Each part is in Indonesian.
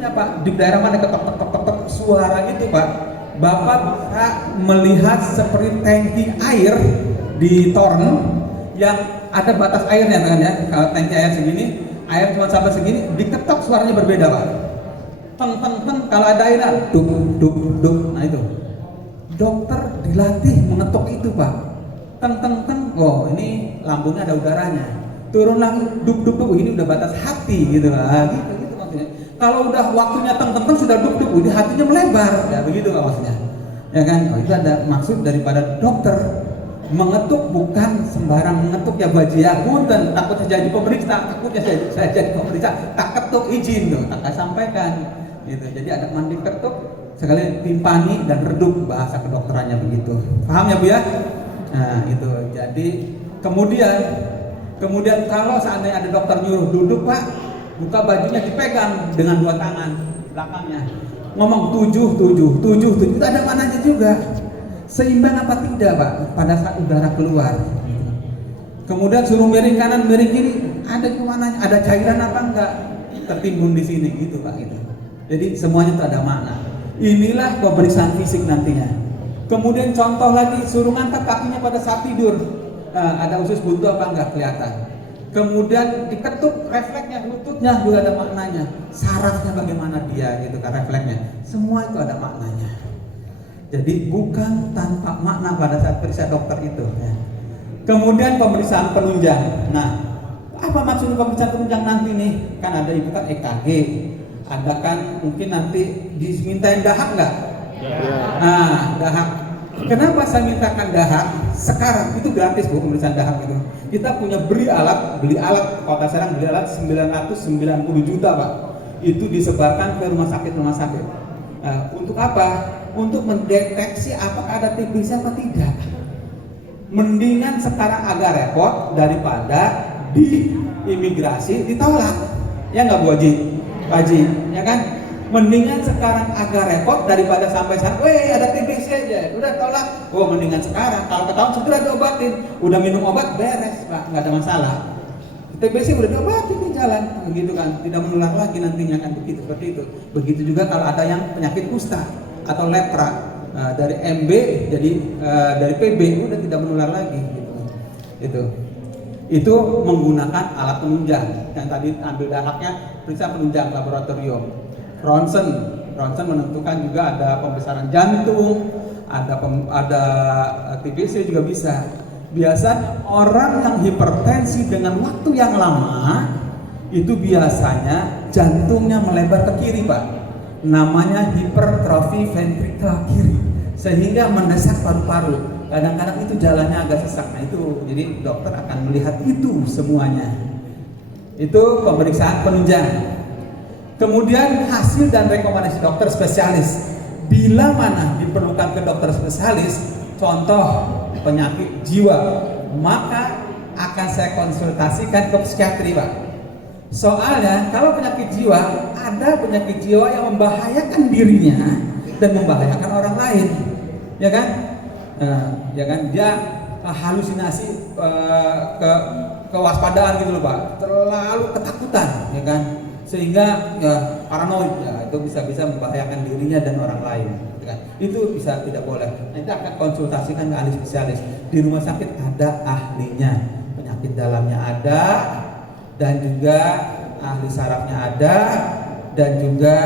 punya Pak, di daerah mana ketok tok tok tok suara itu Pak, Bapak bisa melihat seperti tangki air di toren yang ada batas airnya kan ya. Kalau tangki air segini, air cuma sampai segini, diketok suaranya berbeda Pak. Teng teng teng, kalau ada airnya duk duk duk. Nah itu dokter dilatih mengetuk itu Pak. Teng teng teng, oh ini lambungnya ada udaranya. Turun lagi duk duk duk, ini udah batas hati gitu lah. Gitu maksudnya. Kalau udah waktunya teng teng teng sudah duk duk, ini hatinya melebar. Ya begitu Pak maksudnya. Ya kan? Oh, itu ada maksud daripada dokter mengetuk, bukan sembarang mengetuk ya baji ya punten, takutnya jadi pemeriksa, takutnya saya jadi pemeriksa, tak ketuk izin tuh, tak sampaikan gitu. Jadi ada mandi ketuk sekali timpani dan redup, bahasa kedokterannya begitu. Paham ya Bu ya? Nah itu. Jadi kemudian kalau seandainya ada dokter nyuruh duduk Pak, buka bajunya dipegang dengan dua tangan belakangnya, ngomong 7 itu ada mananya juga. Seimbang apa tidak Pak pada saat udara keluar. Kemudian suruh miring kanan miring kiri, ada kemananya, ada cairan apa enggak tertimbun di sini gitu Pak gitu. Jadi semuanya itu ada makna. Inilah pemeriksaan fisik nantinya. Kemudian contoh lagi, suruh ngangkat kakinya pada saat tidur. Ada usus buntu apa enggak kelihatan. Kemudian diketuk refleksnya, lututnya juga ada maknanya. Sarafnya bagaimana dia gitu kan refleksnya. Semua itu ada maknanya. Jadi bukan tanpa makna pada saat periksa dokter itu ya. Kemudian pemeriksaan penunjang. Nah, apa maksud pemeriksaan penunjang nanti nih? Kan ada itu kan EKG, ada kan mungkin nanti dimintain dahak nggak? Nah, dahak. Kenapa saya mintakan dahak? Sekarang itu gratis Bu pemeriksaan dahak itu. Kita punya beli alat Kota Serang beli alat 990 juta Pak. Itu disebarkan ke rumah sakit. Untuk apa? Untuk mendeteksi apakah ada TBC apa tidak. Mendingan sekarang agak repot daripada di imigrasi ditolak. Ya nggak Bu Haji? Pak Haji, ya kan? Mendingan sekarang agak repot daripada sampai sana, ada TBC aja, udah tolak. Oh mendingan sekarang, kalau ketahuan segera diobatin, udah minum obat beres Pak, nggak ada masalah. TBC udah diobatin di jalan, begitu kan, tidak menular lagi nantinya kan begitu seperti itu. Begitu juga kalau ada yang penyakit kusta atau lepra, dari MB jadi dari PB udah tidak menular lagi gitu. Itu menggunakan alat penunjang yang tadi ambil dahaknya, periksa penunjang laboratorium. Ronsen menentukan juga ada pembesaran jantung, ada TBC juga bisa. Biasanya orang yang hipertensi dengan waktu yang lama itu biasanya jantungnya melebar ke kiri Pak. Namanya hipertrofi ventrikal kiri, sehingga mendesak paru-paru. Kadang-kadang itu jalannya agak sesak. Nah itu, jadi dokter akan melihat itu semuanya. Itu pemeriksaan penunjang. Kemudian hasil dan rekomendasi dokter spesialis. Bila mana diperlukan ke dokter spesialis, contoh penyakit jiwa, maka akan saya konsultasikan ke psikiatri Pak. Soalnya kalau penyakit jiwa, ada penyakit jiwa yang membahayakan dirinya dan membahayakan orang lain, ya kan? Ya kan, dia halusinasi, kewaspadaan gitu loh Pak, terlalu ketakutan, ya kan? Sehingga ya paranoid, ya itu bisa membahayakan dirinya dan orang lain, ya kan? Itu bisa tidak boleh. Nanti akan konsultasikan ke ahli spesialis. Di rumah sakit ada ahlinya, penyakit dalamnya ada, dan juga ahli sarafnya ada, dan juga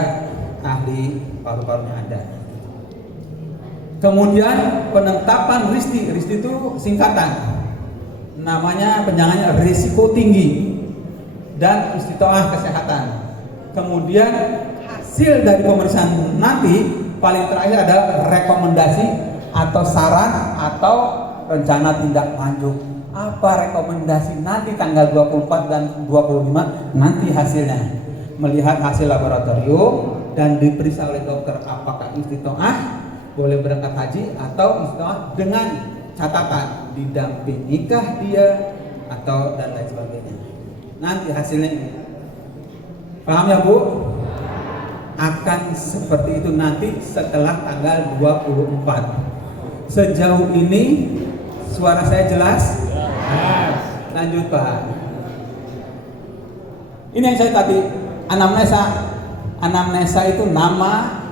ahli paru-parunya ada. Kemudian penetapan RISTI itu singkatan, namanya penjangannya risiko tinggi dan istitoah kesehatan. Kemudian hasil dari pemeriksaan nanti paling terakhir adalah rekomendasi atau saran atau rencana tindak lanjut. Apa rekomendasi nanti tanggal 24 dan 25 nanti hasilnya, melihat hasil laboratorium dan diperiksa oleh dokter apakah istitoah boleh berangkat haji atau istitoah dengan catatan didampingikah dia atau dan lain sebagainya. Nanti hasilnya ini. Paham ya Bu? Akan seperti itu nanti setelah tanggal 24. Sejauh ini suara saya jelas? Lanjut Pak. Ini yang saya tadi anamnesa Anamnesa itu nama,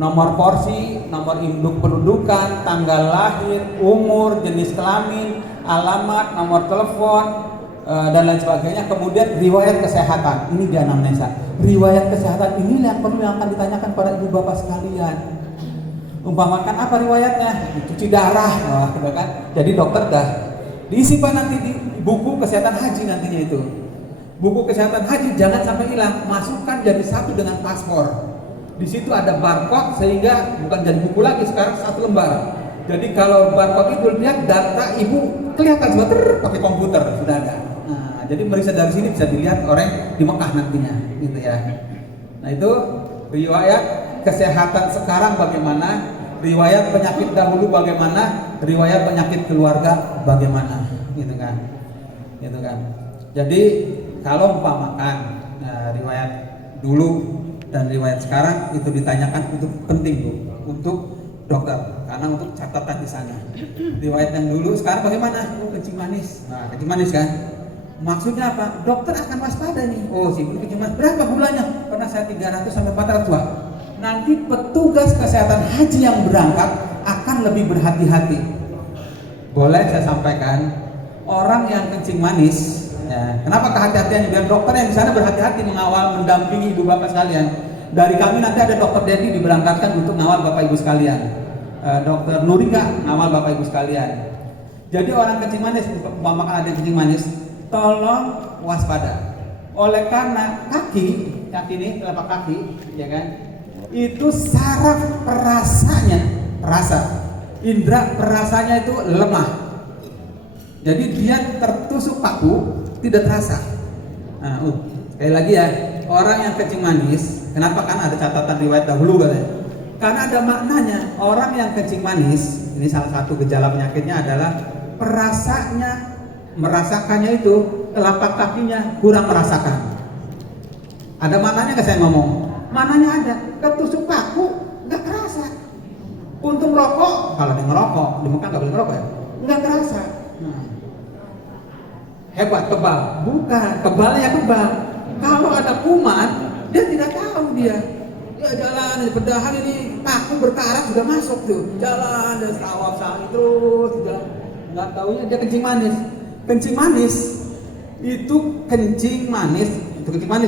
nomor porsi, nomor induk pendudukan, tanggal lahir, umur, jenis kelamin, alamat, nomor telepon, dan lain sebagainya. Kemudian riwayat kesehatan, ini di anamnesa. Riwayat kesehatan ini yang perlu yang akan ditanyakan pada ibu bapak sekalian. Umpamakan apa riwayatnya? Cuci darah, gitu kan? Jadi dokter dah diisi pak nanti di buku kesehatan haji nantinya itu. Buku kesehatan haji jangan sampai hilang, masukkan jadi satu dengan paspor. Di situ ada barcode sehingga bukan jadi buku lagi, sekarang satu lembar. Jadi kalau barcode itu lihat data ibu kelihatan semua pakai komputer sudah ada. Nah, jadi meriset dari sini bisa dilihat orang di Mekah nantinya, gitu ya. Nah itu riwayat kesehatan sekarang bagaimana, riwayat penyakit dahulu bagaimana, riwayat penyakit keluarga bagaimana, gitu kan. Jadi kalau umpamakan riwayat dulu dan riwayat sekarang itu ditanyakan, itu penting Bu untuk dokter karena untuk catatan di sana. Riwayat yang dulu sekarang bagaimana? Oh, kencing manis. Nah, kencing manis kan? Maksudnya apa? Dokter akan waspada nih. Oh, si ibu kencing manis berapa bulannya? Pernah saya 300 sampai 400 Pak. Nanti petugas kesehatan haji yang berangkat akan lebih berhati-hati. Boleh saya sampaikan, orang yang kencing manis ya, kenapa kehati-hatian? Biar dokter yang di sana berhati-hati mengawal, mendampingi ibu bapak sekalian. Dari kami nanti ada dokter Dedi diberangkatkan untuk ngawal bapak ibu sekalian. Dokter Nurika ngawal bapak ibu sekalian. Jadi orang kencing manis, umpamakan ada kencing manis, tolong waspada. Oleh karena kaki ini telapak kaki, ya kan? Itu saraf indera perasanya itu lemah. Jadi dia tertusuk paku tidak terasa. Nah, sekali lagi ya, orang yang kencing manis, kenapa? Kan ada catatan riwayat dahulu katanya. Karena ada maknanya. Orang yang kencing manis, ini salah satu gejala penyakitnya adalah merasakannya itu telapak kakinya kurang merasakan. Ada maknanya nggak saya ngomong? Maknanya ada. Ketusuk paku nggak kerasa. Untung rokok, kalau dia ngerokok, di Mekah nggak boleh ngerokok ya, nggak kerasa. Nah, hebat kebal, bukan kebalnya kebal. Kalau ada kuman, dia tidak tahu dia. Ya jalan bedahan ini paku berkarat sudah masuk tuh, jalan dan tawaf sehari terus, jalan. Nggak taunya dia kencing manis. Kencing manis itu kencing manis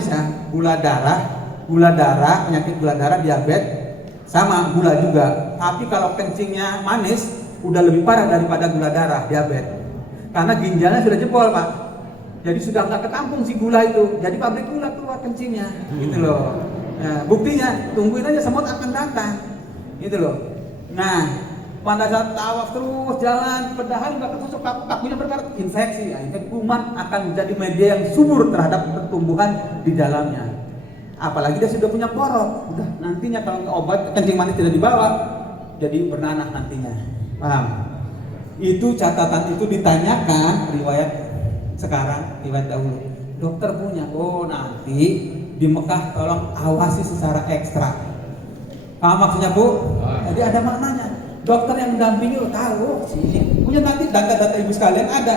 ya, gula darah, penyakit gula darah, diabetes, sama gula juga. Tapi kalau kencingnya manis udah lebih parah daripada gula darah, diabetes. Karena ginjalnya sudah jebol Pak. Jadi sudah nggak ketampung si gula itu. Jadi pabrik gula keluar kencingnya, gitu loh. Nah, buktinya tungguin aja semut akan datang, gitu loh. Nah, pada saat tawaf terus jalan, pedahan nggak ketusuk kakunya berkarat, infeksi. Ya, infeksi kuman akan menjadi media yang subur terhadap pertumbuhan di dalamnya. Apalagi dia sudah punya porok, udah nantinya kalau obat kencing manis tidak dibawa, jadi bernanah nantinya. Paham? Itu catatan itu ditanyakan riwayat sekarang, riwayat dahulu. Dokter punya, oh nanti di Mekah tolong awasi secara ekstra. Paham maksudnya Bu? Jadi ada maknanya. Dokter yang mendampingi tahu sini punya nanti data-data ibu sekalian ada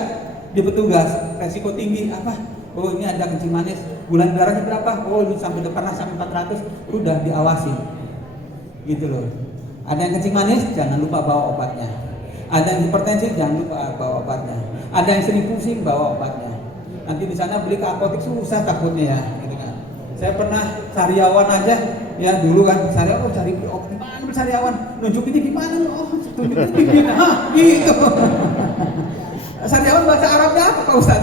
di petugas. Resiko tinggi apa? Oh ini ada kencing manis, gula darahnya berapa? Oh ini sampai pernah sampai 400, udah diawasi. Gitu loh. Ada yang kencing manis, jangan lupa bawa obatnya. Ada yang hipertensi, jangan lupa bawa obatnya. Ada yang sering pusing, bawa obatnya. Nanti di sana beli ke apotek susah takutnya ya, gitu kan. Saya pernah sariawan aja, ya dulu kan sariawan, cari gimana sariawan, nunjukinnya gimana? Oh, tunjukin bibir, gitu. Sariawan bahasa Arabnya apa Pak Ustaz?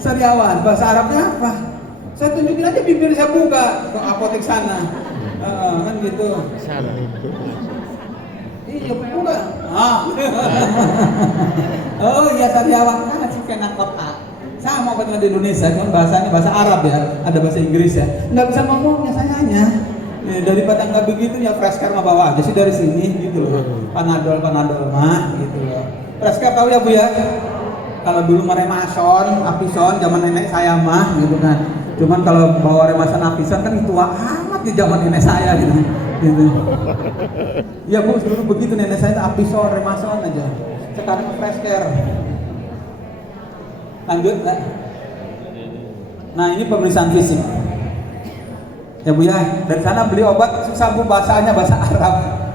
Sariawan bahasa Arabnya apa? Saya tunjukin aja bibir saya buka ke apotek sana, kan gitu. Iya buka. Oh iya sariawan kan sih kena kotak. Sama obat di Indonesia, kan bahasanya bahasa Arab ya, ada bahasa Inggris ya. Nggak bisa ngomongnya sayanya. Daripada nggak begitu ya Freskar mah bawa aja sih dari sini gitu loh. Panadol mah gitu loh. Freskar tahu ya Bu ya? Kalau dulu mah Remason, Apison, zaman nenek saya mah gitu kan. Cuman kalau bawa Remason, Apison kan itu amat di zaman nenek saya gitu. Ya Bu, dulu begitu nenek saya Apison, Remason aja. Sekarang Freskar. Lanjut, nah ini pemeriksaan fisik. Ya Bu ya, dari sana beli obat susah Bu, bahasanya bahasa Arab.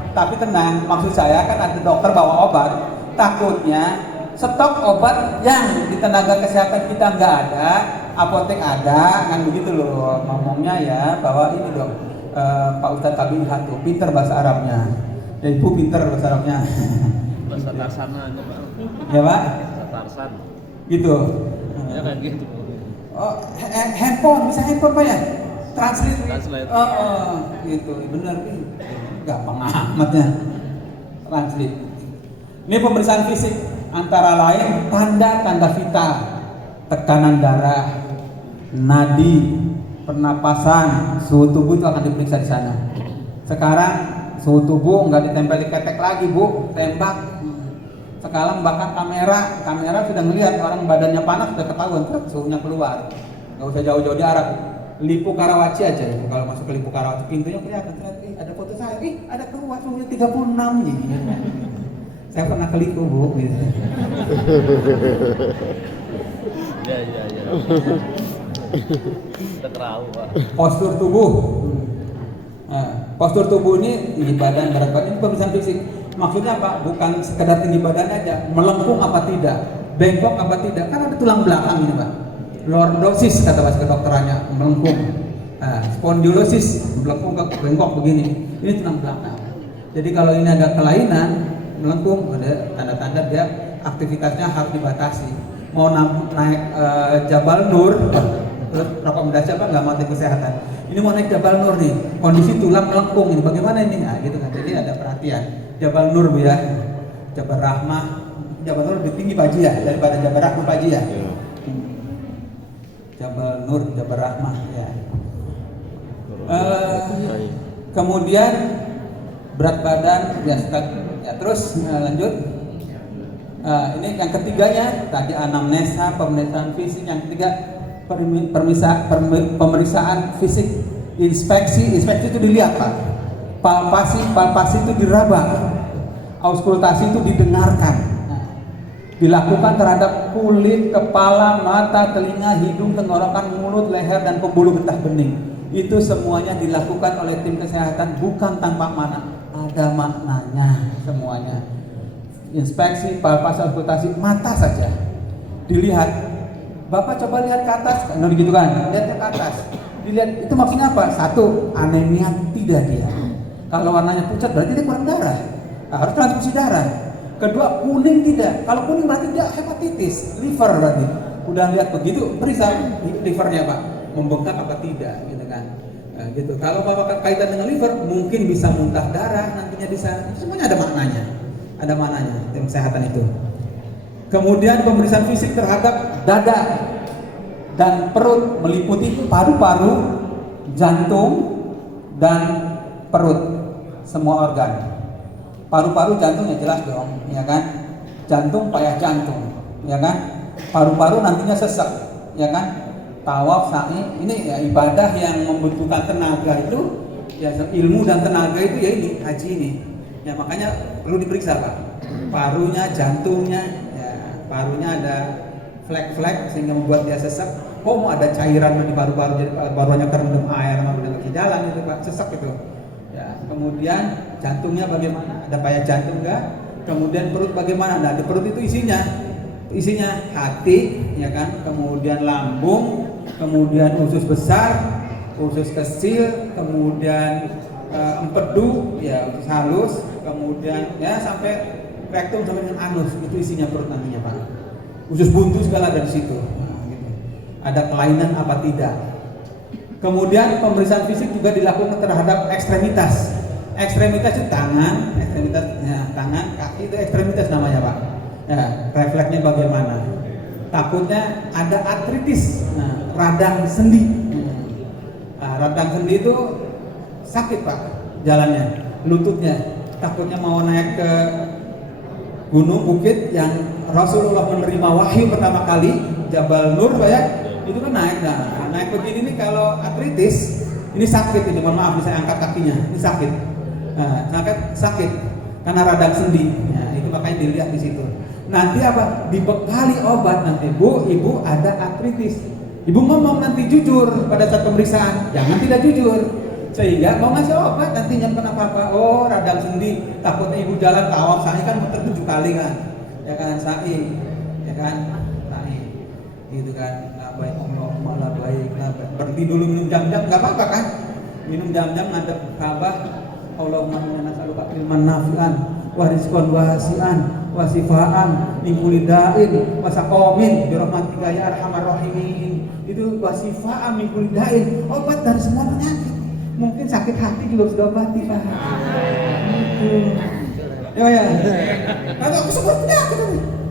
Tapi tenang, maksud saya kan ada dokter bawa obat, takutnya stok obat yang di tenaga kesehatan kita nggak ada, apotek ada, kan begitu loh ngomongnya ya, bahwa ini dong Pak Ustadz Kabilah tuh pinter bahasa Arabnya, dan Ibu pinter bahasa Arabnya. Bahasa Tarsana aja Pak. Ya Pak? Bahasa Tarsan. Gitu. Ya kayak gitu. Oh, handphone, bisa handphone Pak ya? Translate. Gitu, bener nih. Gampang amatnya. Translate. Ini pemeriksaan fisik antara lain tanda-tanda vital, tekanan darah, nadi, pernapasan, suhu tubuh itu akan diperiksa di sana. Sekarang suhu tubuh nggak ditempel di ketek lagi Bu, tembak. Sekarang bahkan kamera sudah ngelihat orang badannya panas sudah ketahuan, suhunya keluar. Nggak usah jauh-jauh di Arab. Lipo Karawaci aja, kalau masuk ke Lipo Karawaci pintunya kelihatan, ada foto saya, ada keluar suhunya 36 nih. Saya pernah ke Lipo Bu. Gitu. Ya. Udah terlalu Pak. Postur tubuh. Nah, postur tubuh ini tinggi badan, berat badan, ini pemeriksaan fisik. Maksudnya apa? Bukan sekedar tinggi badan aja, melengkung apa tidak, bengkok apa tidak. Kan ada tulang belakang ini Pak. Lordosis kata bahasa kedokterannya, melengkung. Nah, spondylosis, melengkung ke bengkok begini. Ini tulang belakang. Jadi kalau ini ada kelainan, melengkung, ada tanda-tanda dia aktivitasnya harus dibatasi. Mau naik Jabal Nur, rekomendasi apa? Nggak mati kesehatan. Ini mau naik Jabal Nur nih, kondisi tulang melengkung ini, bagaimana ini? Nah, gitu kan. Jadi ada perhatian. Jabal Nur Bu ya, Jabal Rahmah, Jabal Nur lebih tinggi Pak Haji ya daripada Jabal Rahmah Pak Haji ya. Jabal Nur, Jabal Rahmah ya. Kemudian berat badan ya, terus lanjut. Ini yang ketiganya tadi anamnesa, pemeriksaan fisik. Yang ketiga pemeriksaan fisik, inspeksi itu dilihat Pak. Palpasi itu diraba, auskultasi itu didengarkan. Dilakukan terhadap kulit, kepala, mata, telinga, hidung, tenggorokan, mulut, leher, dan pembuluh getah bening. Itu semuanya dilakukan oleh tim kesehatan bukan tanpa makna, ada maknanya semuanya. Inspeksi, palpasi, auskultasi, mata saja dilihat. Bapak coba lihat ke atas, kan gitu kan? Lihat ke atas, dilihat itu maksudnya apa? Satu, anemia tidak dia. Kalau warnanya pucat berarti dia kurang darah, harus transfusi darah. Kedua, kuning tidak. Kalau kuning berarti dia hepatitis, liver berarti. Udah lihat begitu, periksa livernya Pak, membengkak apa tidak, gitu kan? Nah, gitu. Kalau Bapak kaitan dengan liver, mungkin bisa muntah darah nantinya di sana. Semuanya ada maknanya, tim kesehatan itu. Kemudian pemeriksaan fisik terhadap dada dan perut, meliputi paru-paru, jantung, dan perut, semua organ. Paru-paru, jantungnya jelas dong, ya kan? Jantung, payah jantung, ya kan? Paru-paru nantinya sesak, ya kan? Tawaf, sa'i, ini ya ibadah yang membutuhkan tenaga itu, ya ilmu dan tenaga itu ya ini, haji ini. Ya makanya perlu diperiksa Pak. Parunya, jantungnya, ya parunya ada flek-flek sehingga membuat dia sesak. Oh mau ada cairan di paru-paru, jadi paru-parunya terendam air, udah lagi jalan itu Pak, sesak itu. Ya, kemudian jantungnya bagaimana? Ada payah jantung enggak? Kemudian perut bagaimana? Nah, di perut itu isinya hati, ya kan? Kemudian lambung, kemudian usus besar, usus kecil, kemudian empedu, ya usus halus, kemudian ya sampai rektum sampai dengan anus, itu isinya perut nantinya Pak. Usus buntu segala ada di situ. Nah, gitu. Ada kelainan apa tidak? Kemudian pemeriksaan fisik juga dilakukan terhadap ekstremitas. Ekstremitas itu tangan, tangan, kaki itu ekstremitas namanya Pak. Ya, refleksnya bagaimana? Takutnya ada artritis, radang sendi. Nah, radang sendi itu sakit Pak, jalannya, lututnya. Takutnya mau naik ke gunung bukit yang Rasulullah menerima wahyu pertama kali, Jabal Nur Pak ya. Itu kan naik, naik begini nih kalau artritis ini sakit ini, mohon maaf saya angkat kakinya ini sakit, sakit karena radang sendi. Nah, itu makanya dilihat di situ. Nanti apa? Dibekali obat nanti Bu, Ibu ada artritis, Ibu ngomong nanti jujur pada saat pemeriksaan, jangan tidak jujur. Sehingga mau ngasih obat nanti nyimpen apa-apa, oh radang sendi, takutnya ibu jalan tawaf, saya kan muter 7 kali kan, ya kan sa'i, ya kan sa'i, gitu kan, nggak baik Allah, malah baik, berhenti dulu minum jam-jam, nggak apa-apa kan, minum jam-jam ngadep Ka'bah, Allahumma inna nas'aluka ilman nafi'an, wa rizqan wasi'an, wa sifaan min kulli da'in, wa saqamin bi rahmatika ya arhamar rahimin. Itu wa sifaan min kulli da'in, obat dari semua penyakit. Mungkin sakit hati juga sudah obati, Pak. Gitu. Ya. Kalau aku sebut penyakit,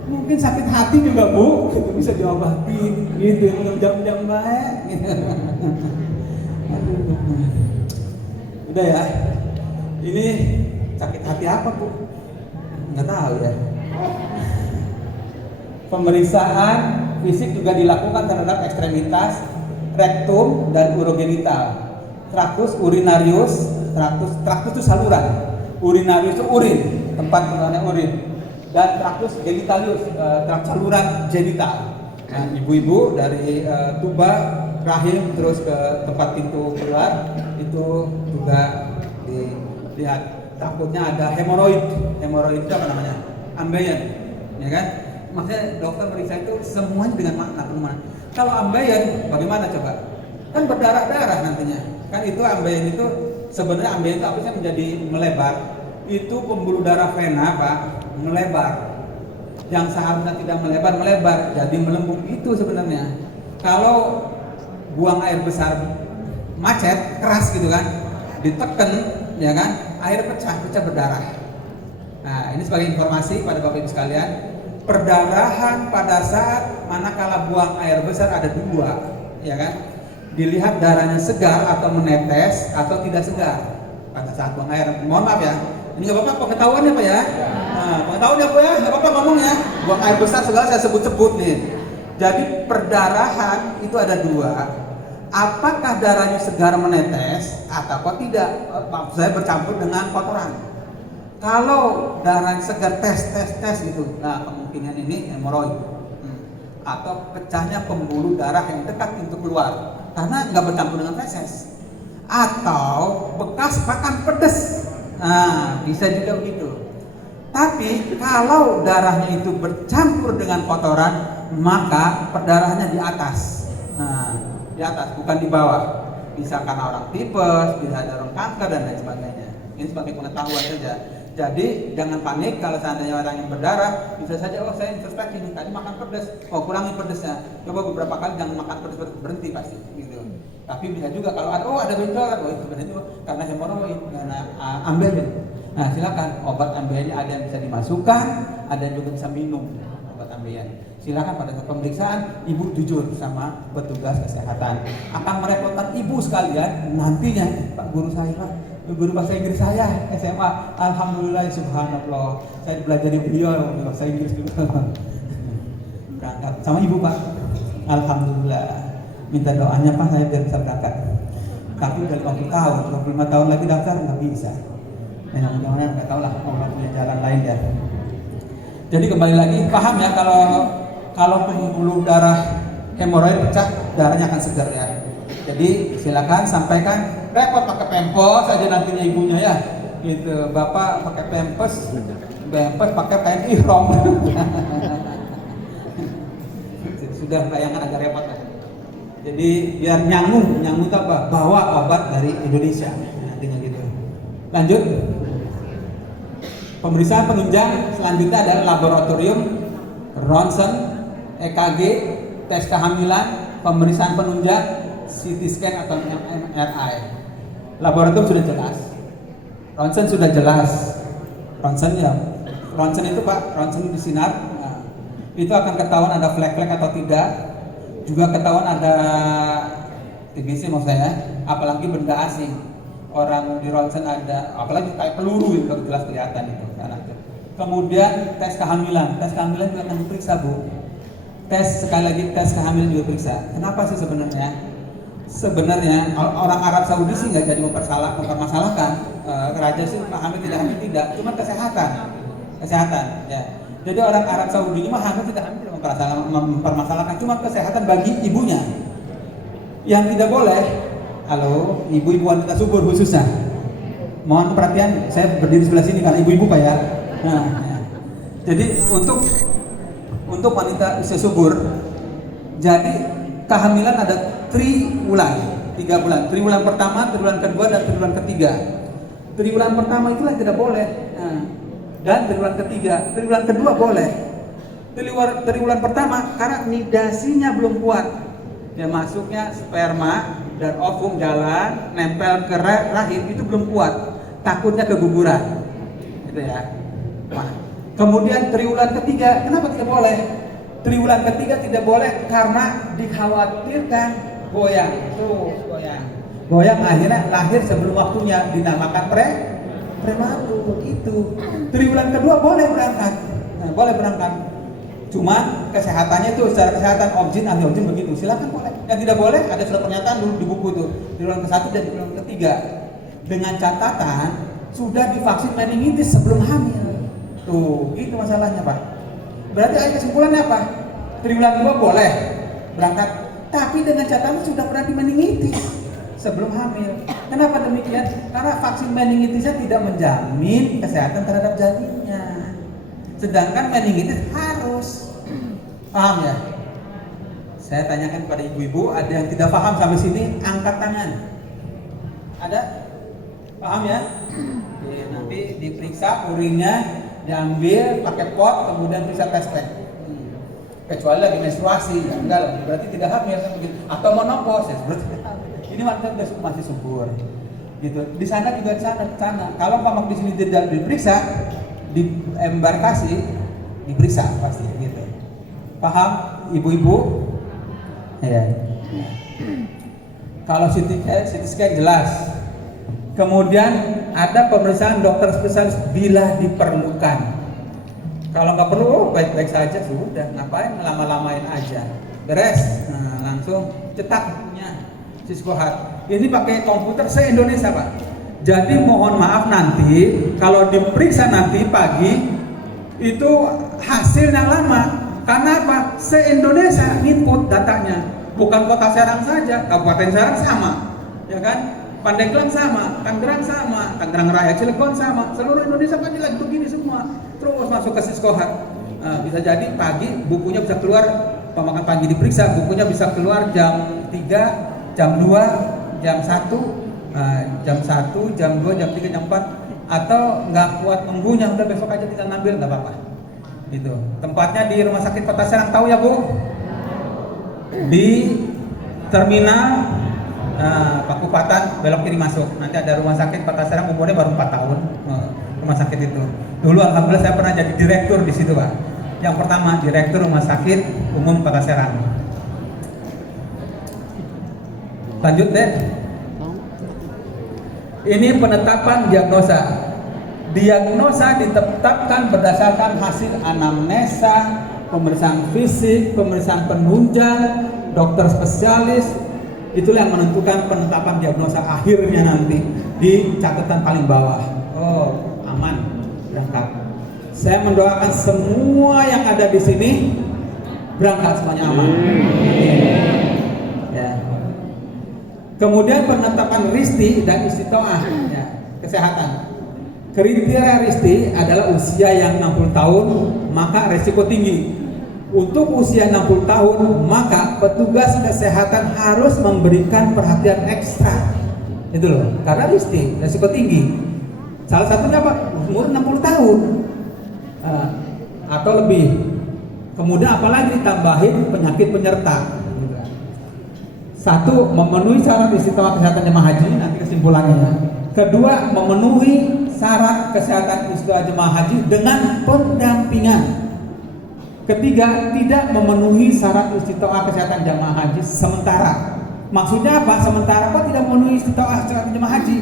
mungkin sakit hati juga, Bu, itu bisa diobati, gitu, minum jam-jam baik. Gitu. Udah ya. Ini sakit hati apa, Bu? Nggak tahu ya. Pemeriksaan fisik juga dilakukan terhadap ekstremitas, rektum dan urogenital. Traktus urinarius, traktus itu saluran, urinarius itu urin, tempat pengeluaran urin, dan traktus genitalius, saluran genital. Nah, ibu-ibu dari tuba, rahim, terus ke tempat pintu keluar itu juga dilihat. Takutnya ada hemoroid itu apa namanya? Ambeien, ya kan? Maksudnya dokter meriksa itu semuanya dengan makna penuh. Kalau ambeien, bagaimana coba? Kan berdarah-darah nantinya. Kan itu ambeien itu sebenarnya ambeien itu habisnya menjadi melebar. Itu pembuluh darah vena, Pak, melebar. Yang seharusnya tidak melebar, jadi melembut itu sebenarnya. Kalau buang air besar macet, keras gitu kan, ditekan, ya kan, air pecah berdarah. Nah, ini sebagai informasi pada Bapak Ibu sekalian, perdarahan pada saat manakala buang air besar ada 2, ya kan? Dilihat darahnya segar atau menetes atau tidak segar pada saat buang air. Mohon maaf ya, ini nggak apa-apa pengetahuannya Pak ya. Nah, pengetahuannya Pak ya, nggak apa-apa ngomongnya. Buang air besar segala saya sebut-sebut nih. Jadi perdarahan itu ada 2. Apakah darahnya segar menetes atau tidak? Maksud saya bercampur dengan kotoran. Kalau darah segar tes gitu, nah kemungkinan ini hemoroid atau pecahnya pembuluh darah yang dekat pintu keluar. Karena nggak bercampur dengan feses atau bekas makan pedas, nah bisa juga begitu. Tapi kalau darahnya itu bercampur dengan kotoran, maka perdarahannya di atas, nah di atas bukan di bawah. Bisa karena orang tipes, bisa ada orang kanker dan lain sebagainya. Ini sebagai pengetahuan saja. Jadi jangan panik kalau seandainya orang yang berdarah, bisa saja oh saya introspeksi nih tadi makan pedas, oh kurangi pedasnya. Coba beberapa kali jangan makan pedas, berhenti pasti gitu. Tapi bisa juga kalau ada benjolan, oh itu berarti karena hemoroid, karena ambeien. Nah silakan obat ambeien ada yang bisa dimasukkan, ada yang juga bisa minum obat ambeien. Silakan pada saat pemeriksaan ibu jujur sama petugas kesehatan. Akan merepotkan ibu sekalian nantinya Pak guru saya guru bahasa Inggris saya SMA, alhamdulillah subhanallah saya belajar di beliau bahasa Inggris juga. Berangkat sama ibu Pak, alhamdulillah minta doanya Pak saya biar bisa berangkat. Tapi udah 50 tahun, 25 tahun lagi daftar nggak bisa. Nah mudah-mudahan nggak tahu lah Allah punya jalan lain ya. Jadi kembali lagi paham ya kalau pembuluh darah hemoroid pecah darahnya akan segar ya. Jadi silakan sampaikan, repot pakai pempos aja nantinya ibunya ya. Gitu, bapak pakai pempes pakai kain ihram. Sudah layangan agak repot lah. Jadi biar nyambung itu apa? Bawa obat dari Indonesia. Nantinya gitu. Lanjut. Pemeriksaan penunjang selanjutnya adalah laboratorium, ronsen, EKG, tes kehamilan, pemeriksaan penunjang, CT scan atau MRI. Laboratorium sudah jelas, ronsen sudah jelas. Ronsen itu Pak, ronsen di sinar, nah, itu akan ketahuan ada flek-flek atau tidak, juga ketahuan ada TBC maksud saya, apalagi benda asing. Orang di ronsen ada, apalagi kayak peluru itu jelas kelihatan itu. Kemudian tes kehamilan juga akan diperiksa Bu. Sekali lagi tes kehamilan juga periksa. Kenapa sih sebenarnya? Sebenarnya orang Arab Saudi sih nggak jadi mempermasalahkan raja sih hamil tidak, cuma kesehatan ya. Jadi orang Arab Saudi ini hamil tidak hamil tidak mempermasalahkan, cuma kesehatan bagi ibunya. Yang tidak boleh, halo, ibu-ibu wanita subur khususnya. Mohon perhatian, saya berdiri sebelah sini karena ibu-ibu Pak ya. Nah, ya. Jadi untuk wanita usia subur, jadi kehamilan ada triwulan, 3 bulan. Triwulan pertama, triwulan kedua, dan triwulan ketiga. Triwulan pertama itulah tidak boleh. Nah, dan triwulan ketiga, triwulan kedua boleh. Triwulan pertama karena nidasinya belum kuat. Ya masuknya sperma dan ovum jalan, nempel ke rahim itu belum kuat. Takutnya keguguran. Gitu ya. Nah, kemudian triwulan ketiga, kenapa tidak boleh? Triwulan ketiga tidak boleh karena dikhawatirkan goyang. Tuh, goyang akhirnya lahir sebelum waktunya, dinamakan prematur itu. Triwulan kedua boleh berangkat. Nah, boleh berangkat. Cuman kesehatannya itu secara kesehatan objin ahli objin begitu. Silakan boleh. Yang tidak boleh ada surat pernyataan dulu di buku tuh. Triwulan ke-1 dan triwulan ketiga. Dengan catatan sudah divaksin meningitis sebelum hamil. Tuh, itu masalahnya Pak. Berarti akhir kesimpulannya apa? Triwulan 2 boleh berangkat, tapi dengan catatan sudah pernah di meningitis sebelum hamil. Kenapa demikian? Karena vaksin meningitisnya tidak menjamin kesehatan terhadap janinnya. Sedangkan meningitis harus. Paham ya? Saya tanyakan kepada ibu-ibu, ada yang tidak paham sampai sini, angkat tangan. Ada? Paham ya? Oke, nanti diperiksa urinnya, diambil pakai pot, kemudian periksa tes pack. Kecuali lagi menstruasi, ya enggak lah, berarti tidak hamil kan begitu. Atau menopause, ya berarti tidak hamil. Ini masih subur. Gitu. Di sana juga di sana. Kalau pamak di sini tidak diperiksa, di embarkasi diperiksa pasti gitu. Paham ibu-ibu? Ya. Kalau CT scan jelas. Kemudian ada pemeriksaan dokter spesialis bila diperlukan. Kalau nggak perlu, baik-baik saja sudah. Ngapain lama-lamain aja? Beres. Nah, langsung cetaknya Siskohat. Ini pakai komputer se-Indonesia Pak. Jadi mohon maaf nanti kalau diperiksa nanti pagi itu hasilnya lama. Karena apa? Se-Indonesia input datanya. Bukan Kota Serang saja, Kabupaten Serang sama, ya kan? Pandeglang sama, Tangerang sama, Tangerang Raya, Cilegon sama, seluruh Indonesia kan lagi begini semua. Terus masuk ke Siskohat. Nah, bisa jadi pagi bukunya bisa keluar, pemakan pagi diperiksa, bukunya bisa keluar jam 3, jam 2, jam 1, jam 1, jam 2, jam 3, jam 4, atau nggak kuat nunggunya, udah besok aja tinggal ngambil, nggak apa-apa. Itu tempatnya di Rumah Sakit Kota Serang, tahu ya Bu? Di terminal Pakupatan, belok kiri masuk. Nanti ada Rumah Sakit Kota Serang, umurnya baru 4 tahun. Rumah sakit itu. Dulu alhamdulillah saya pernah jadi direktur di situ Pak. Yang pertama direktur Rumah Sakit Umum Kota Serang. Lanjut deh. Ini penetapan diagnosa. Diagnosa ditetapkan berdasarkan hasil anamnesa, pemeriksaan fisik, pemeriksaan penunjang, dokter spesialis. Itulah yang menentukan penetapan diagnosa akhirnya nanti di catatan paling bawah. Oh, aman berangkat. Saya mendoakan semua yang ada di sini berangkat semuanya aman. Ya. Kemudian penetapan risti dan istitoah, ya, kesehatan. Kriteria risti adalah usia yang 60 tahun, maka resiko tinggi. Untuk usia 60 tahun, maka petugas kesehatan harus memberikan perhatian ekstra. Itu loh, karena risti, resiko tinggi. Salah satunya apa? Umur 60 tahun atau lebih. Kemudian apalagi ditambahin penyakit penyerta. Satu, memenuhi syarat istitoah kesehatan jemaah haji, nanti kesimpulannya. Kedua, memenuhi syarat kesehatan istitoah jemaah haji dengan pendampingan. Ketiga, tidak memenuhi syarat istitoah kesehatan jemaah haji sementara. Maksudnya apa? Sementara apa tidak memenuhi istitoah kesehatan jemaah haji?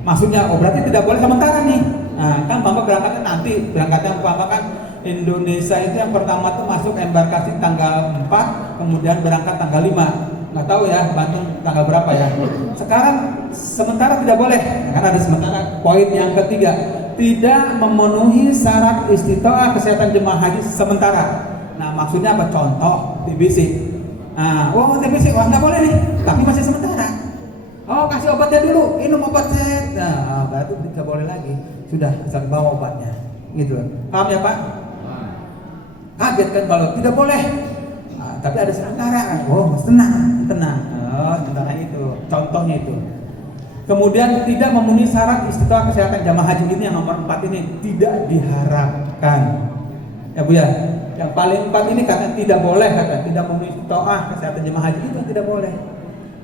Maksudnya, oh berarti tidak boleh sementara nih. Nah, kan Bapak berangkatnya nanti, berangkatnya Bapak kan Indonesia itu yang pertama tuh masuk embarkasi tanggal 4, kemudian berangkat tanggal 5. Nggak tahu ya, Bandung tanggal berapa ya. Sekarang sementara tidak boleh, karena ada sementara. Poin yang ketiga, tidak memenuhi syarat istitoah kesehatan jemaah haji sementara. Nah maksudnya apa? Contoh TBC, Oh TBC, wah nggak boleh nih, tapi masih sementara. Oh kasih obatnya dulu, minum obat set. Nah, berarti nggak boleh lagi. Sudah, bisa bawa obatnya. Gitu. Paham ya Pak? Kaget kan kalau tidak boleh. Tapi ada sementara. Oh, tenang, tenang. Oh, sementara itu. Contohnya itu. Kemudian tidak memenuhi syarat istiqomah kesehatan jamaah haji ini yang nomor 4 ini tidak diharapkan. Ya Bu ya. Yang paling 4 ini kata tidak boleh, kata tidak memenuhi istiqomah kesehatan jamaah haji itu tidak boleh.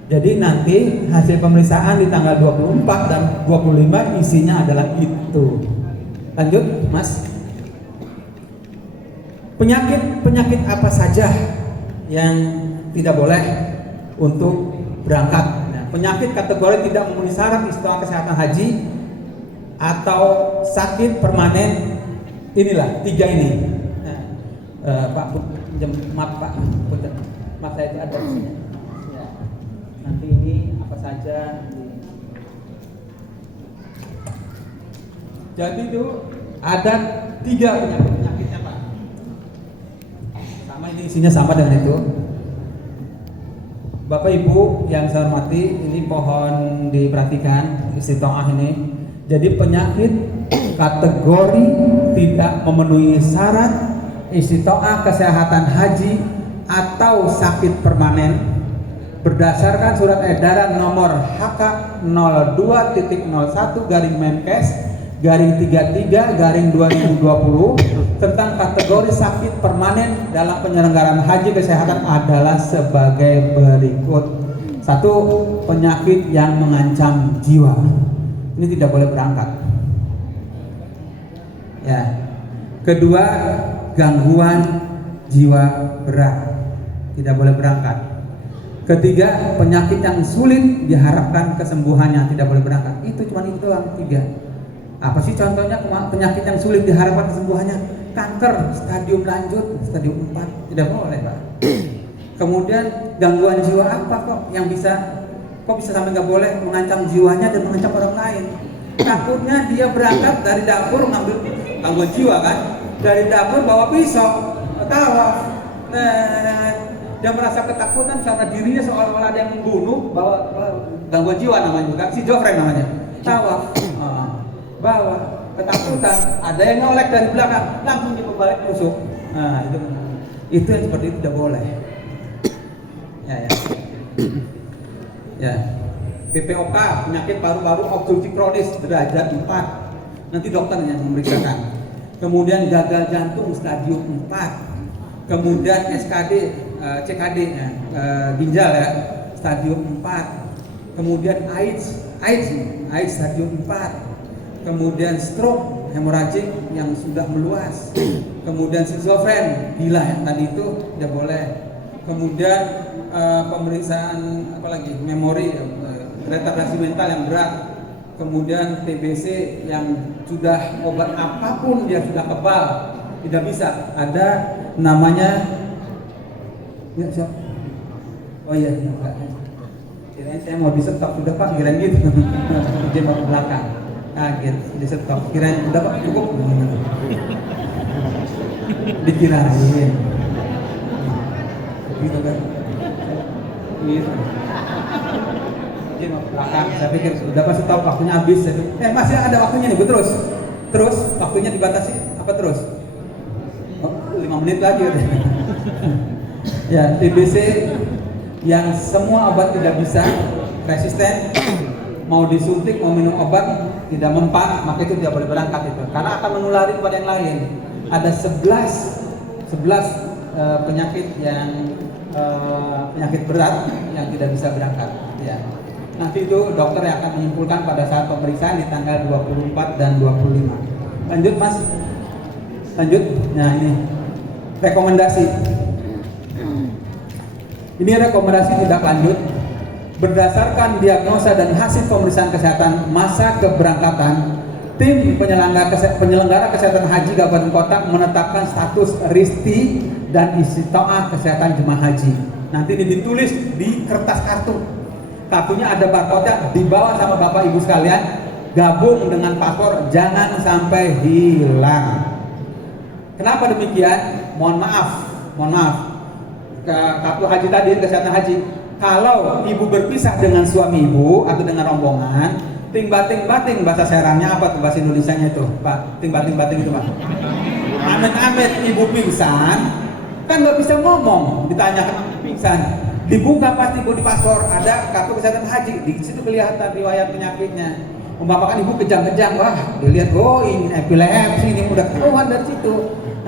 Jadi nanti hasil pemeriksaan di tanggal 24 dan 25 isinya adalah itu. Lanjut, Mas. Penyakit apa saja yang tidak boleh untuk berangkat? Penyakit kategori tidak memenuhi syarat istiqomah kesehatan haji atau sakit permanen, inilah 3 ini. Pak, maaf Pak, maaf saya itu ada di sini. Ya. Nanti ini apa saja. Jadi itu ada 3 penyakitnya Pak. Sama ini isinya sama dengan itu. Bapak Ibu yang saya hormati, ini pohon diperhatikan istiqomah ini. Jadi penyakit kategori tidak memenuhi syarat istiqomah kesehatan haji atau sakit permanen berdasarkan surat edaran nomor HK 02-Menkes/33/2020 tentang kategori sakit permanen dalam penyelenggaraan haji kesehatan adalah sebagai berikut. 1. Penyakit yang mengancam jiwa. Ini tidak boleh berangkat. Ya. Kedua, gangguan jiwa berat. Tidak boleh berangkat. Ketiga, penyakit yang sulit diharapkan kesembuhannya, tidak boleh berangkat. Itu cuma itu doang, 3. Apa sih contohnya penyakit yang sulit diharapkan kesembuhannya? Kanker stadium lanjut, stadium 4, tidak boleh Pak. Kemudian gangguan jiwa apa kok yang bisa sampai nggak boleh mengancam jiwanya dan mengancam orang lain? Takutnya dia berangkat dari dapur ngambil gangguan jiwa kan? Dari dapur bawa pisau, tawaf. Dia merasa ketakutan karena dirinya seolah-olah ada yang membunuh, bawa gangguan jiwa namanya juga, si Jofren namanya. Tawaf, bawa ketakutan, ada yang nolek dari belakang, langsung dia balik tusuk. Nah, itu yang seperti itu tidak boleh. Ya. PPOK, penyakit paru-paru obstruksi kronis derajat 4. Nanti dokter yang memeriksakan. Kemudian gagal jantung stadium 4. Kemudian SKD, CKD ginjal ya, stadium 4. Kemudian AIDS stadium 4. Kemudian stroke hemoragik yang sudah meluas. Kemudian schizofren, gila yang tadi itu tidak boleh. Kemudian pemeriksaan apalagi memori, retardasi mental yang berat. Kemudian TBC yang sudah obat apapun dia sudah kebal, tidak bisa. Ada namanya ya siap. Oh iya, enggak. Kirain saya mau di-stop sudah Pak, kirain gitu. Dia mau ke belakang. Kaget, di-stop. Kirain udah Pak, cukup. Dikirain. Gitu kan. Gitu. Dia mau ke belakang. Saya pikir sudah pasti tahu waktunya habis. Masih ada waktunya nih, terus waktunya dibatasi apa terus? 5 menit lagi udah. Ya, TBC yang semua obat tidak bisa, resisten, mau disuntik, mau minum obat tidak mempan, maka itu tidak boleh berangkat itu, karena akan menulari kepada yang lain. Ada 11 penyakit yang penyakit berat yang tidak bisa berangkat. Ya. Nanti itu dokter yang akan menyimpulkan pada saat pemeriksaan di tanggal 24 dan 25. Lanjut Mas. Lanjut. Nah ini rekomendasi. Ini rekomendasi tindak lanjut berdasarkan diagnosa dan hasil pemeriksaan kesehatan masa keberangkatan. Tim penyelenggara kesehatan haji Kabupaten Kota menetapkan status RISTI dan istiqomah kesehatan jemaah haji. Nanti ini ditulis di kertas kartu. Kartunya ada barcode, dibawa sama Bapak Ibu sekalian, gabung dengan paspor, jangan sampai hilang. Kenapa demikian? Mohon maaf. kartu haji tadi, kesehatan haji. Kalau ibu berpisah dengan suami ibu atau dengan rombongan, ting bating bahasa Serangnya apa tuh bahasa Indonesianya itu, Pak? Ting bating itu, Pak. Amit-amit ibu pingsan, kan nggak bisa ngomong, ditanyakan pingsan. Dibuka pasti ibu di paspor ada kartu kesehatan haji, di situ kelihatan riwayat penyakitnya. Umpamakan ibu kejang-kejang, wah dilihat, oh ini epilepsi, ini udah keluar dari situ.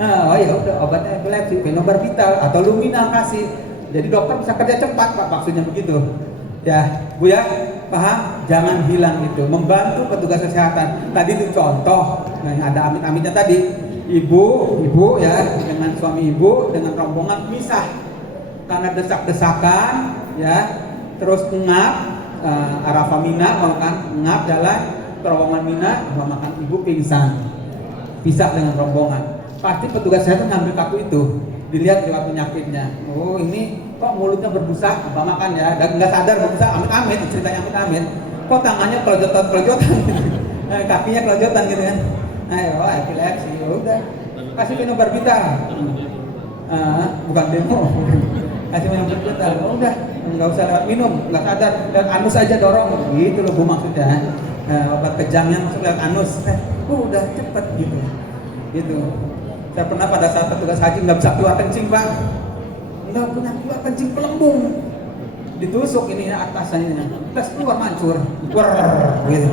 Nah, oh ya udah obatnya epilepsi, fenobarbital atau Lumina kasih. Jadi dokter bisa kerja cepat, Pak, maksudnya begitu. Ya, Bu ya, paham? Jangan hilang itu, membantu petugas kesehatan. Tadi itu contoh, nah, yang ada amit-amitnya tadi, ibu ya dengan suami ibu dengan rombongan misah karena desak-desakan, ya, terus ngap. Arafah Mina makan ngap jalan terowongan Mina makan ibu pingsan pisah dengan rombongan, pasti petugas kesehatan ngambil kartu itu, dilihat lewat penyakitnya. Oh ini kok mulutnya berbusa, makan ya, dan nggak sadar berbusa, amit-amit ceritanya amit-amit, kok tangannya kelojotan kakinya kelojotan gitu kan. Ayo epilepsi, udah kasih fenobarbital, bukan demo kasih fenobarbital, udah nggak usah lewat minum, nggak sadar, dan anus aja dorong, gitu loh Bu maksudnya. Obat kejangnya masuk lewat anus, udah cepet gitu. Saya pernah pada saat petugas haji nggak bisa keluar kencing, Pak, nggak punya keluar kencing pelembung, ditusuk ini atasnya, tes keluar mancur, gitu.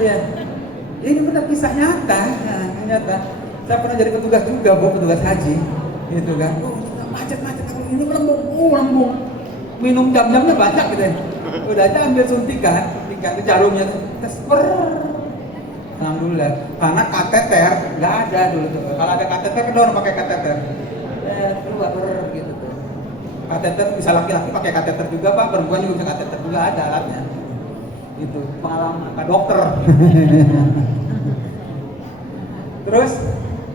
Iya, ini benar kisah nyata. Saya pernah jadi petugas juga, Bu, petugas haji, gitu kan. Macet, ini melembung. Minum jam-jamnya banyak gitu ya. Udah aja ambil suntikan jarumnya, tes alhamdulillah. Karena kateter nggak ada dulu tuh. Kalau ada kateter kedor pakai kateter. Keluar gitu tuh. Kateter bisa laki-laki pakai kateter juga, Pak, perempuan juga bisa kateter juga, ada alatnya. Itu pengalaman Pak dokter. Terus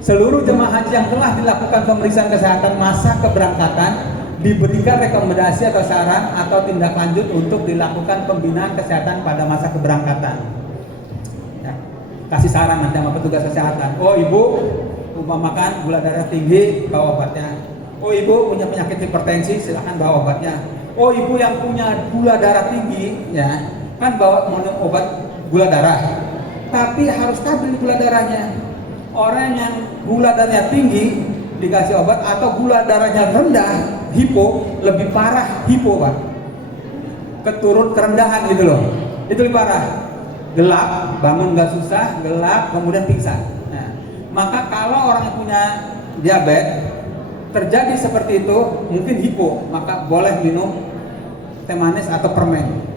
seluruh jemaah haji yang telah dilakukan pemeriksaan kesehatan masa keberangkatan diberikan rekomendasi atau saran atau tindak lanjut untuk dilakukan pembinaan kesehatan pada masa keberangkatan. Ya, kasih saran nanti sama petugas kesehatan. Oh ibu, umpamakan gula darah tinggi, bawa obatnya. Oh ibu punya penyakit hipertensi, silakan bawa obatnya. Oh ibu yang punya gula darah tinggi, ya kan bawa minum obat gula darah. Tapi harus stabil gula darahnya. Orang yang gula darahnya tinggi dikasih obat, atau gula darahnya rendah, hipo, lebih parah hipo, Pak, keturun kerendahan gitu loh, itu lebih parah, gelap, bangun nggak susah, gelap, kemudian pingsan. Nah, maka kalau orang yang punya diabetes terjadi seperti itu, mungkin hipo, maka boleh minum teh manis atau permen.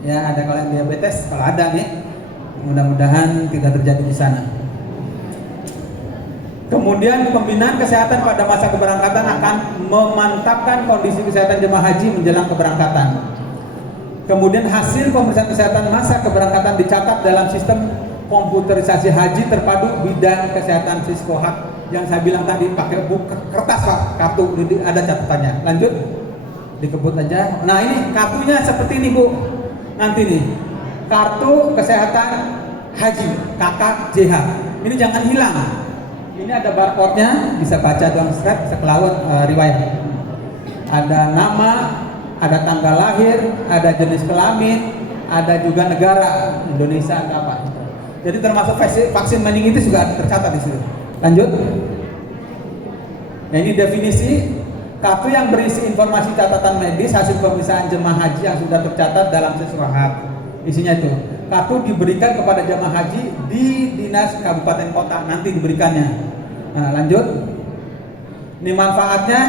Ya, ada kalau yang diabetes, kalau ada nih, mudah-mudahan tidak terjadi di sana. Kemudian pembinaan kesehatan pada masa keberangkatan akan memantapkan kondisi kesehatan jemaah haji menjelang keberangkatan. Kemudian hasil pemeriksaan kesehatan masa keberangkatan dicatat dalam sistem komputerisasi haji terpadu bidang kesehatan Siskohat yang saya bilang tadi, pakai buku kertas, Pak, kartu ada catatannya. Lanjut, dikebut aja. Nah ini kartunya seperti ini, Bu. Nanti nih kartu kesehatan haji KKJH. Ini jangan hilang. Ini ada barcode-nya, bisa baca doang set, sekelawat riwayat. Ada nama, ada tanggal lahir, ada jenis kelamin, ada juga negara, Indonesia atau apa. Jadi termasuk vaksin meningitis juga tercatat di situ. Lanjut. Nah ini definisi kartu yang berisi informasi catatan medis hasil pemeriksaan jemaah haji yang sudah tercatat dalam Siskohat. Isinya itu. Kartu diberikan kepada jemaah haji di dinas kabupaten kota, nanti diberikannya. Nah, lanjut. Ini manfaatnya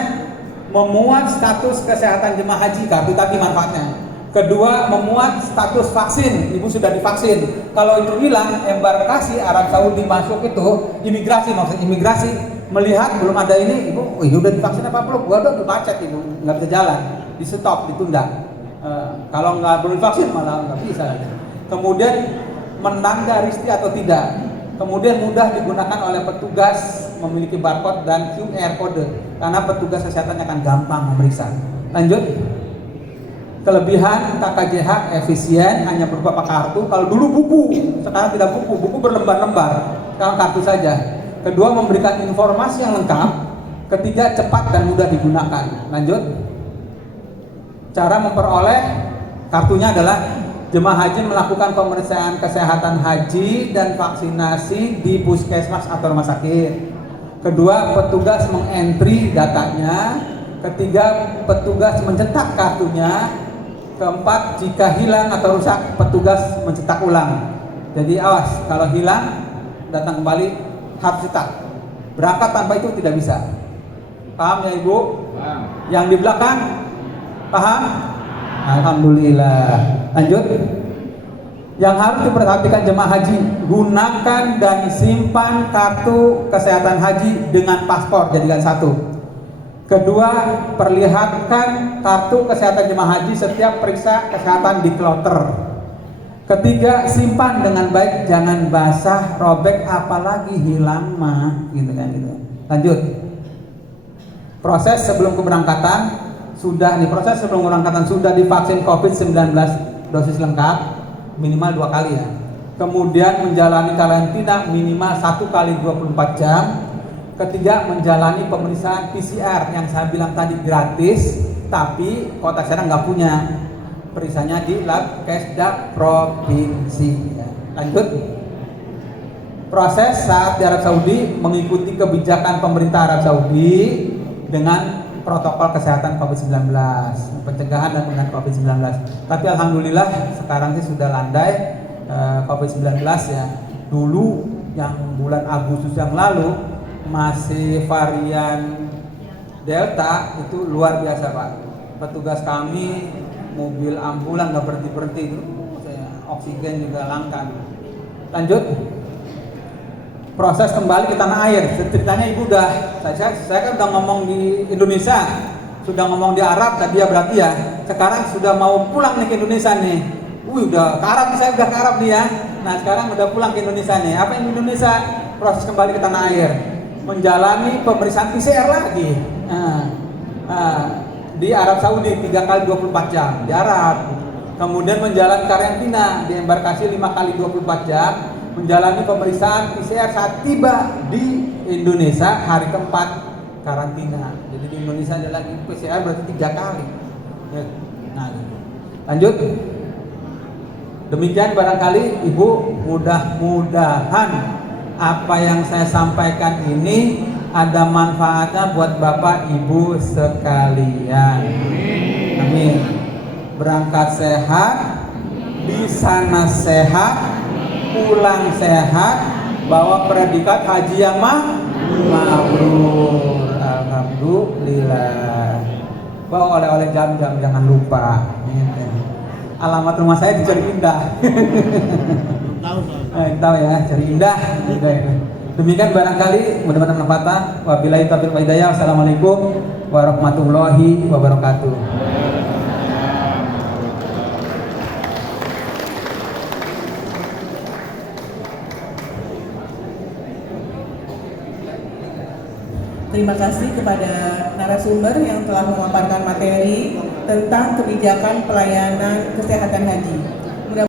memuat status kesehatan jemaah haji, kartu tadi manfaatnya. Kedua, memuat status vaksin, ibu sudah divaksin. Kalau itu hilang, embarkasi Arab Saudi masuk itu, imigrasi, maksud imigrasi melihat belum ada ini, ibu, udah divaksin apa belum? Waduh, dibacet ibu, nggak bisa jalan, di stop, ditunda. Kalau nggak belum divaksin malah nggak bisa. Kemudian menanda risti atau tidak. Kemudian mudah digunakan oleh petugas, memiliki barcode dan QR kode, karena petugas kesehatan akan gampang memeriksa. Lanjut. Kelebihan KKJH efisien, hanya berupa kartu. Kalau dulu buku, sekarang tidak buku berlembar-lembar, sekarang kartu saja. Kedua, memberikan informasi yang lengkap. Ketiga, cepat dan mudah digunakan. Lanjut. Cara memperoleh kartunya adalah jemaah haji melakukan pemeriksaan kesehatan haji dan vaksinasi di puskesmas atau rumah sakit. Kedua, petugas mengentry datanya. Ketiga, petugas mencetak kartunya. Keempat, jika hilang atau rusak, petugas mencetak ulang. Jadi awas, kalau hilang datang kembali harus cetak. Berangkat tanpa itu tidak bisa. Paham ya Ibu? Paham. Yang di belakang paham? Alhamdulillah. Lanjut. Yang harus diperhatikan jemaah haji, gunakan dan simpan kartu kesehatan haji dengan paspor, jadikan satu. Kedua, perlihatkan kartu kesehatan jemaah haji setiap periksa kesehatan di kloter. Ketiga, simpan dengan baik, jangan basah, robek, apalagi hilang mah, gitu kan gitu. Lanjut. Proses sebelum keberangkatan sudah divaksin COVID-19 dosis lengkap minimal 2 kali ya. Kemudian menjalani karantina minimal 1 kali 24 jam. Ketiga, menjalani pemeriksaan PCR yang saya bilang tadi gratis, tapi kota Serang nggak punya. Periksanya di Labkesda provinsi. Lanjut. Proses saat di Arab Saudi mengikuti kebijakan pemerintah Arab Saudi dengan protokol kesehatan COVID-19, pencegahan dan penanganan COVID-19. Tapi alhamdulillah sekarang sih sudah landai COVID-19 ya. Dulu yang bulan Agustus yang lalu masih varian Delta, itu luar biasa Pak. Petugas kami mobil ambulan nggak berhenti itu, oksigen juga langka. Lanjut. Proses kembali ke tanah air. Ceritanya Ibu saya kan udah ngomong di Indonesia, sudah ngomong di Arab tadi ya berarti ya. Sekarang sudah mau pulang nih ke Indonesia nih. Udah ke Arab, saya udah ke Arab nih ya. Nah sekarang udah pulang ke Indonesia nih. Apa yang Indonesia? Proses kembali ke tanah air, menjalani pemeriksaan PCR lagi. Di Arab Saudi 3 kali 24 jam di Arab. Kemudian menjalani karantina di embarkasi 5 kali 24 jam. Menjalani pemeriksaan PCR saat tiba di Indonesia hari keempat karantina. Jadi di Indonesia ada lagi PCR berarti 3 kali. Nah, lanjut. Demikian barangkali Ibu, mudah-mudahan apa yang saya sampaikan ini ada manfaatnya buat Bapak Ibu sekalian. Amin. Berangkat sehat, di sana sehat, pulang sehat, bawa predikat haji yang mabrur. Alhamdulillah. Bawa oleh-oleh jam-jam, jangan lupa. Alamat rumah saya di Cari Indah. Tahu ya, Cari Indah. Demikian barangkali mudah-mudahan bermanfaat. Wabillahi taufiq wal hidayah. Wassalamualaikum warahmatullahi wabarakatuh. Terima kasih kepada narasumber yang telah memaparkan materi tentang kebijakan pelayanan kesehatan haji.